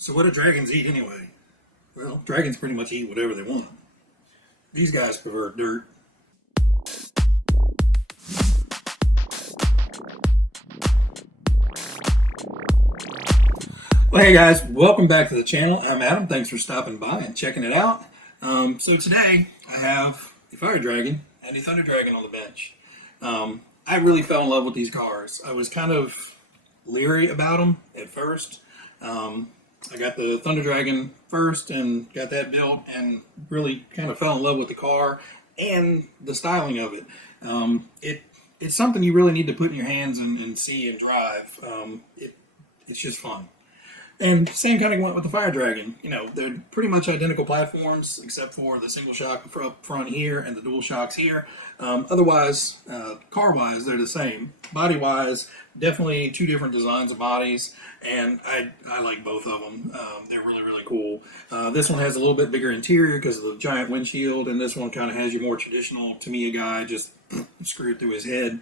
So what do dragons eat anyway? Well, dragons pretty much eat whatever they want. These guys prefer dirt. Well, hey guys, welcome back to the channel. I'm Adam. Thanks for stopping by and checking it out. So today I have the Fire Dragon and the Thunder Dragon on the bench. I really fell in love with these cars. I was kind of leery about them at first. I got the Thunder Dragon first and got that built and really kind of fell in love with the car and the styling of it. It's something you really need to put in your hands and see and drive. It's just fun. And same kind of went with the Fire Dragon. You know, they're pretty much identical platforms except for the single shock up front here and the dual shocks here. Otherwise, car-wise, they're the same. Body-wise, definitely two different designs of bodies, and I like both of them. They're really, really cool. This one has a little bit bigger interior because of the giant windshield, and this one kind of has your more traditional Tamiya guy just screwed through his head.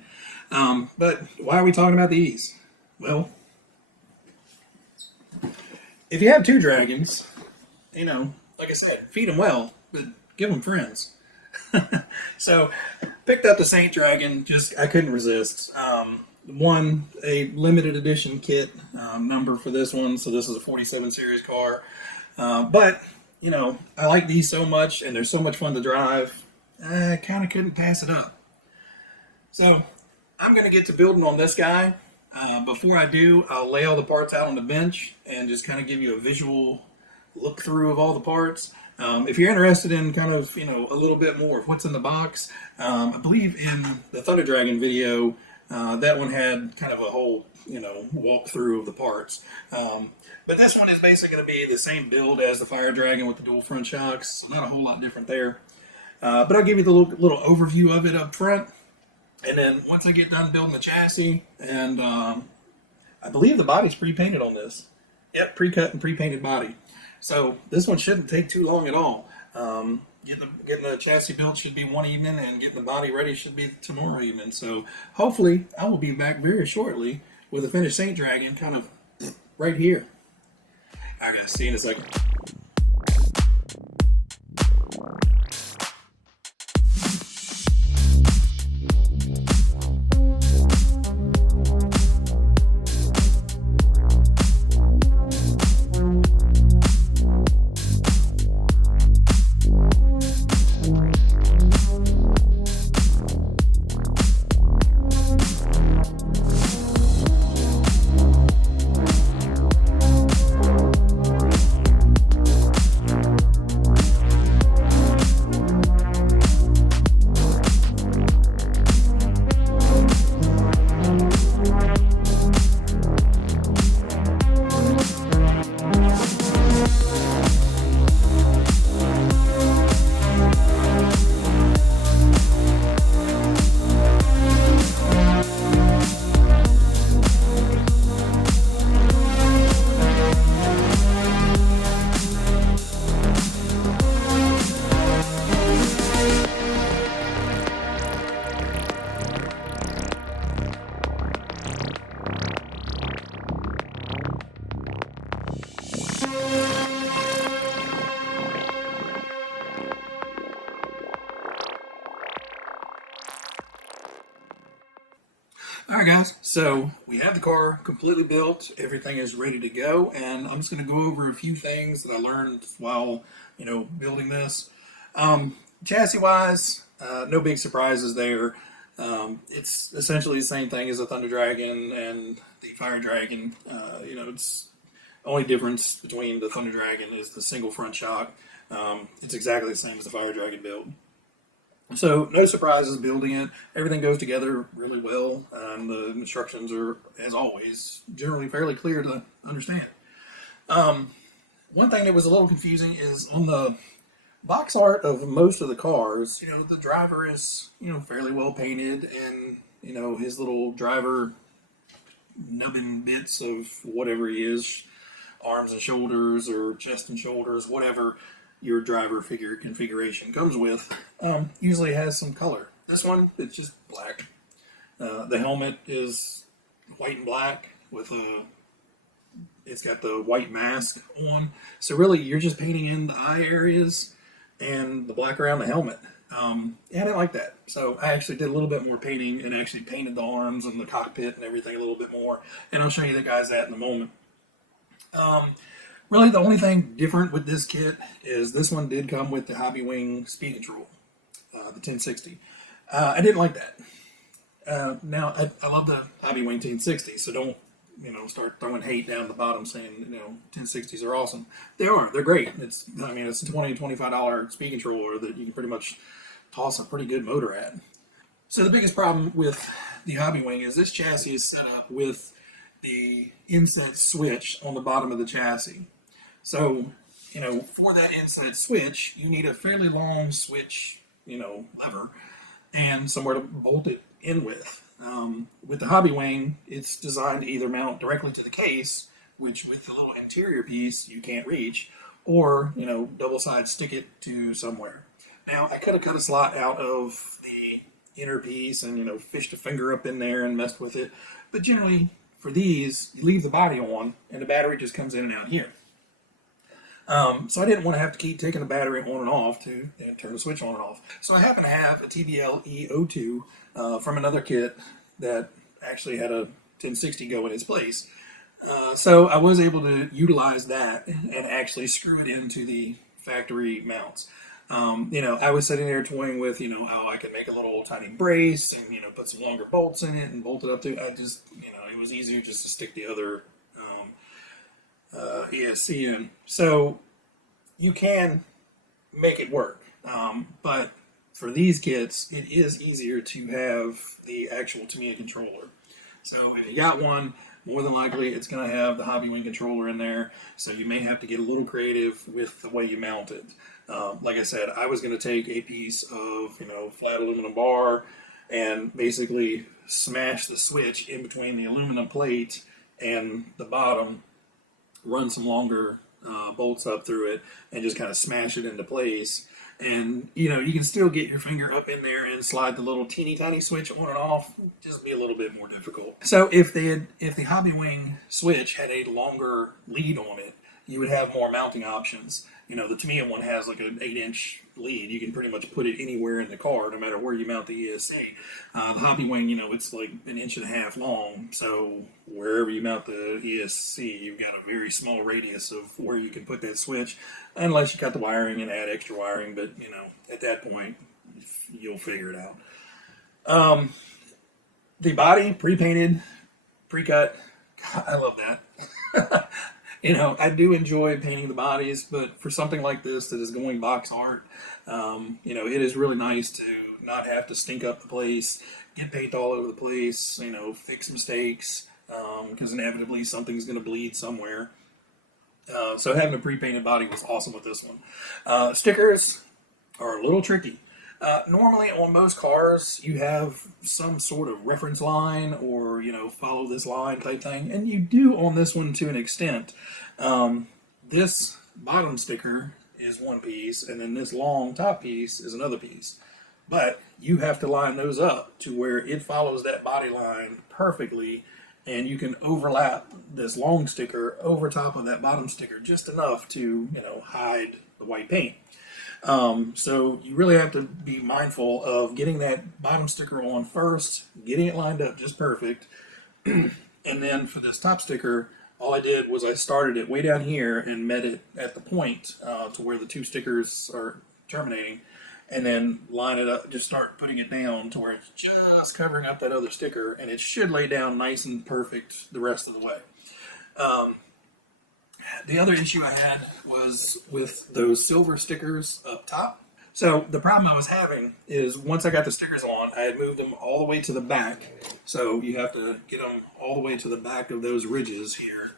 But why are we talking about these? Well, if you have two dragons, you know, like I said, feed them well, but give them friends. So, picked up the Saint Dragon. Just I couldn't resist. Won a limited edition kit number for this one, so this is a 47 series car. But you know, I like these so much, and they're so much fun to drive. I kind of couldn't pass it up. So, I'm gonna get to building on this guy. Before I do, I'll lay all the parts out on the bench and just kind of give you a visual look through of all the parts. If you're interested in kind of, you know, a little bit more of what's in the box, I believe in the Thunder Dragon video, that one had kind of a whole, you know, walkthrough of the parts. But this one is basically going to be the same build as the Fire Dragon with the dual front shocks, so not a whole lot different there. But I'll give you the little overview of it up front. And then once I get done building the chassis, and I believe the body's pre-painted on this. Yep, pre-cut and pre-painted body. So this one shouldn't take too long at all. Getting the chassis built should be one evening, and getting the body ready should be tomorrow evening. So hopefully I will be back very shortly with a finished Saint Dragon kind of right here. All right, guys, see you in a second. All right, guys, so we have the car completely built. Everything is ready to go, and I'm just going to go over a few things that I learned while, you know, building this. Chassis-wise, no big surprises there. It's essentially the same thing as the Thunder Dragon and the Fire Dragon. You know, it's only difference between the Thunder Dragon is the single front shock. It's exactly the same as the Fire Dragon build. So no surprises building it. Everything goes together really well, and the instructions are, as always, generally fairly clear to understand. One thing that was a little confusing is on the box art of most of the cars, you know, the driver is, you know, fairly well painted, and, you know, his little driver nubbin bits of whatever he is, arms and shoulders or chest and shoulders, whatever your driver figure configuration comes with, usually has some color. This one, it's just black. The helmet is white and black with a It's got the white mask on. So really, you're just painting in the eye areas and the black around the helmet. Yeah, I didn't like that. So I actually did a little bit more painting and actually painted the arms and the cockpit and everything a little bit more. And I'll show you the guys that in a moment. Um, Really, the only thing different with this kit is this one did come with the Hobby Wing speed control, the 1060. I didn't like that. Now, I love the Hobby Wing 1060, so don't, start throwing hate down the bottom saying, 1060s are awesome. They are. They're great. It's a $20 speed controller that you can pretty much toss a pretty good motor at. So the biggest problem with the Hobby Wing is this chassis is set up with the inset switch on the bottom of the chassis. So, for that inset switch, you need a fairly long switch, lever and somewhere to bolt it in with. With the Hobby Wing, it's designed to either mount directly to the case, which with the little interior piece you can't reach, or double side stick it to somewhere. Now I could have cut a slot out of the inner piece and fished a finger up in there and messed with it, but generally for these you leave the body on and the battery just comes in and out here. So I didn't want to have to keep taking the battery on and off to turn the switch on and off. So I happen to have a TBL E02 from another kit that actually had a 1060 go in its place. So I was able to utilize that and actually screw it into the factory mounts. I was sitting there toying with, I could make a little tiny brace and, put some longer bolts in it and bolt it up to. It was easier just to stick the other ESC in. So you can make it work. But for these kits, it is easier to have the actual Tamiya controller. So if you got one, more than likely it's going to have the Hobby Wing controller in there. So you may have to get a little creative with the way you mount it. Like I said, I was going to take a piece of, flat aluminum bar and basically smash the switch in between the aluminum plate and the bottom, run some longer bolts up through it, and just kind of smash it into place. And you can still get your finger up in there and slide the little teeny tiny switch on and off. Just be a little bit more difficult. So if the Hobby Wing switch had a longer lead on it, you would have more mounting options. The Tamiya one has like an 8-inch lead. You can pretty much put it anywhere in the car, no matter where you mount the ESC. The Hobby Wing, it's like 1.5 inches long. So wherever you mount the ESC, you've got a very small radius of where you can put that switch, unless you cut the wiring and add extra wiring. But at that point, you'll figure it out. The body pre-painted, pre-cut. God, I love that. I do enjoy painting the bodies, but for something like this that is going box art, it is really nice to not have to stink up the place, get paint all over the place, fix mistakes, because inevitably something's going to bleed somewhere. So having a pre-painted body was awesome with this one. Stickers are a little tricky. Normally on most cars you have some sort of reference line or follow this line type thing, and you do on this one to an extent. This bottom sticker is one piece and then this long top piece is another piece, but you have to line those up to where it follows that body line perfectly, and you can overlap this long sticker over top of that bottom sticker just enough to hide the white paint. So you really have to be mindful of getting that bottom sticker on first, getting it lined up just perfect. And then for this top sticker, all I did was I started it way down here and met it at the point to where the two stickers are terminating, and then line it up, just start putting it down to where it's just covering up that other sticker, and it should lay down nice and perfect the rest of the way. The other issue I had was with those silver stickers up top. So the problem I was having is once I got the stickers on, I had moved them all the way to the back. So you have to get them all the way to the back of those ridges here.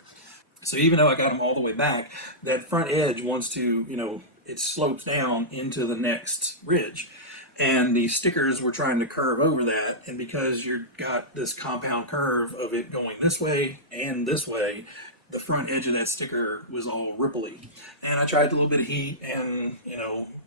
So even though I got them all the way back, that front edge wants to, it slopes down into the next ridge. And the stickers were trying to curve over that. And because you've got this compound curve of it going this way and this way, the front edge of that sticker was all ripply. And I tried a little bit of heat and,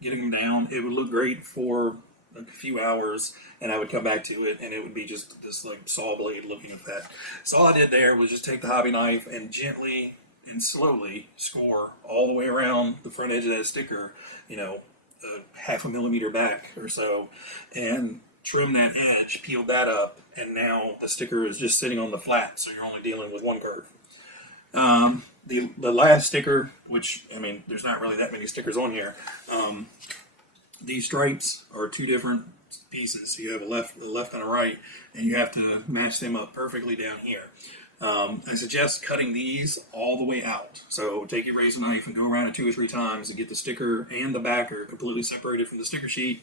getting them down. It would look great for a few hours, and I would come back to it and it would be just this like saw blade looking effect. So all I did there was just take the hobby knife and gently and slowly score all the way around the front edge of that sticker, you know, half a millimeter back or so, and trim that edge, peeled that up, and now the sticker is just sitting on the flat, so you're only dealing with one curve. The last sticker, which, I mean, there's not really that many stickers on here. These stripes are two different pieces. So you have a left and a right, and you have to match them up perfectly down here. I suggest cutting these all the way out. So take your razor knife and go around it 2 or 3 times to get the sticker and the backer completely separated from the sticker sheet.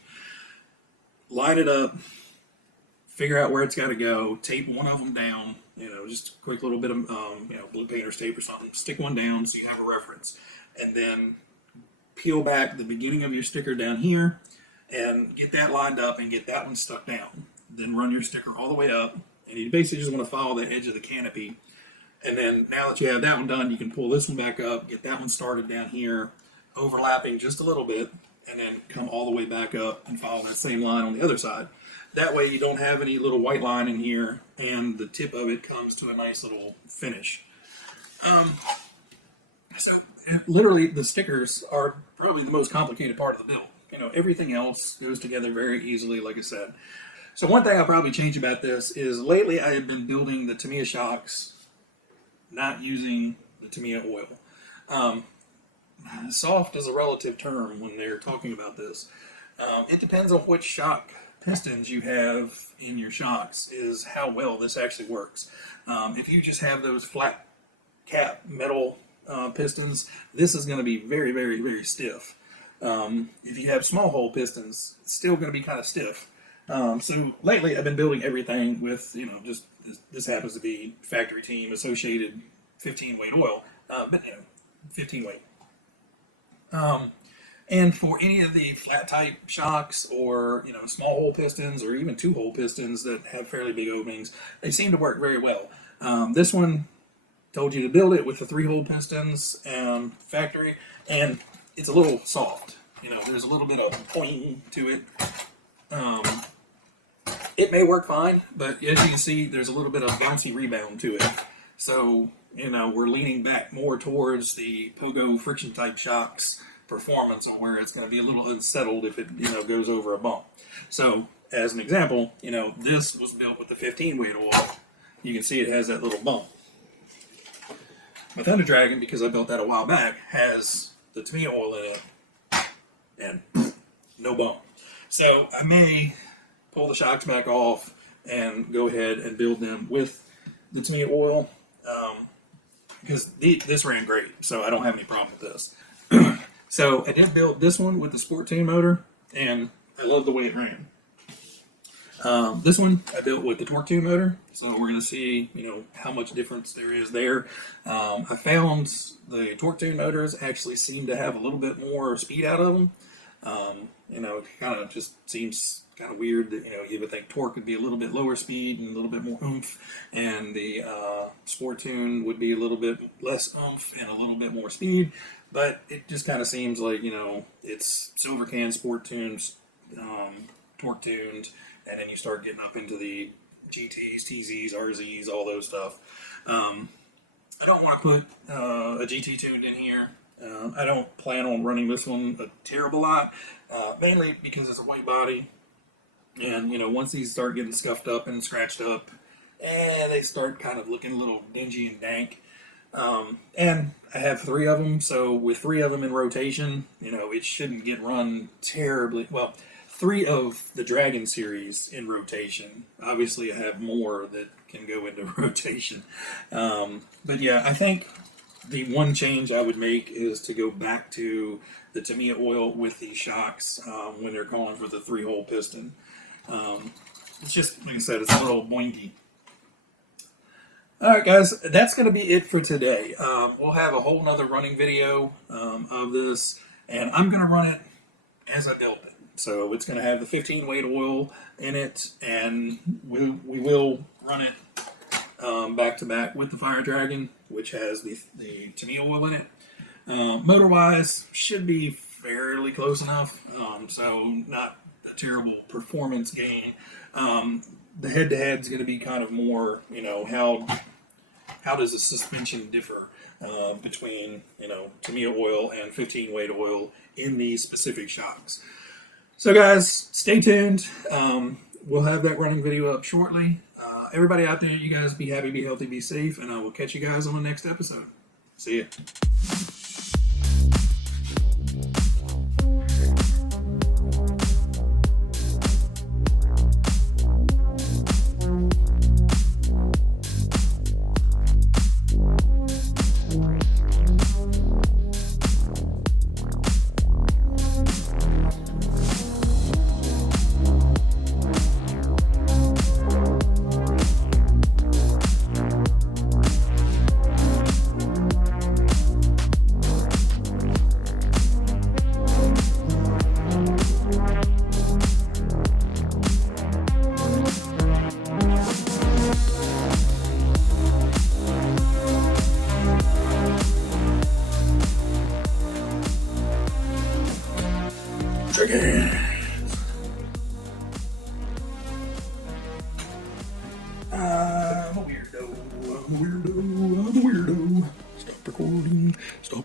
Line it up, figure out where it's got to go, tape one of them down, you know, just a quick little bit of, you know, blue painter's tape or something. Stick one down so you have a reference. And then peel back the beginning of your sticker down here and get that lined up and get that one stuck down. Then run your sticker all the way up, and you basically just want to follow the edge of the canopy. And then now that you have that one done, you can pull this one back up, get that one started down here, overlapping just a little bit, and then come all the way back up and follow that same line on the other side. That way you don't have any little white line in here, and the tip of it comes to a nice little finish. So literally the stickers are probably the most complicated part of the build. You know, everything else goes together very easily, like I said. So one thing I'll probably change about this is lately I have been building the Tamiya shocks, not using the Tamiya oil. Soft is a relative term when they're talking about this. It depends on which shock pistons you have in your shocks is how well this actually works. If you just have those flat cap metal pistons, this is going to be very, very, very stiff. If you have small hole pistons, it's still going to be kind of stiff. So lately I've been building everything with, you know, just this happens to be factory team associated 15 weight oil, but you know, 15 weight. And for any of the flat type shocks or, you know, small hole pistons or even 2-hole pistons that have fairly big openings, they seem to work very well. This one told you to build it with the 3-hole pistons factory, and it's a little soft. You know, there's a little bit of pointing to it. It may work fine, but as you can see, there's a little bit of bouncy rebound to it. So, you know, we're leaning back more towards the pogo friction type shocks performance, on where it's going to be a little unsettled if it, you know, goes over a bump. So, as an example, you know, this was built with the 15 weight oil. You can see it has that little bump. My Thunder Dragon, because I built that a while back, has the Tamiya oil in it, and no bump. So I may pull the shocks back off and go ahead and build them with the Tamiya oil, because this ran great, so I don't have any problem with this. So I did build this one with the Sport Tune motor, and I love the way it ran. This one I built with the Torque Tune motor, so we're going to see, you know, how much difference there is there. I found the Torque Tune motors actually seem to have a little bit more speed out of them. You know, it kind of just seems kind of weird that, you know, you would think Torque would be a little bit lower speed and a little bit more oomph, and the Sport Tune would be a little bit less oomph and a little bit more speed. But it just kind of seems like, you know, it's silver can Sport Tunes, Torque tuned, and then you start getting up into the GTs, TZs, RZs, all those stuff. I don't want to put a GT tuned in here. I don't plan on running this one a terrible lot, mainly because it's a white body. And, you know, once these start getting scuffed up and scratched up, they start kind of looking a little dingy and dank. And I have 3 of them, so with 3 of them in rotation, you know, it shouldn't get run terribly. Well, 3 of the Dragon series in rotation. Obviously, I have more that can go into rotation. But yeah, I think the one change I would make is to go back to the Tamiya oil with these shocks when they're calling for the 3-hole piston. It's just, like I said, it's a little boinky. Alright guys, that's going to be it for today. We'll have a whole nother running video of this, and I'm going to run it as I build it. So it's going to have the 15 weight oil in it, and we will run it back to back with the Fire Dragon, which has the Tamiya oil in it. Motor-wise, should be fairly close enough, so not a terrible performance gain. The head-to-head is going to be kind of more, you know, how does the suspension differ? between, Tamiya oil and 15 weight oil in these specific shocks. So guys, stay tuned. We'll have that running video up shortly. Everybody out there, you guys be happy, be healthy, be safe, and I will catch you guys on the next episode. See ya. I'm a weirdo. Stop recording. Stop.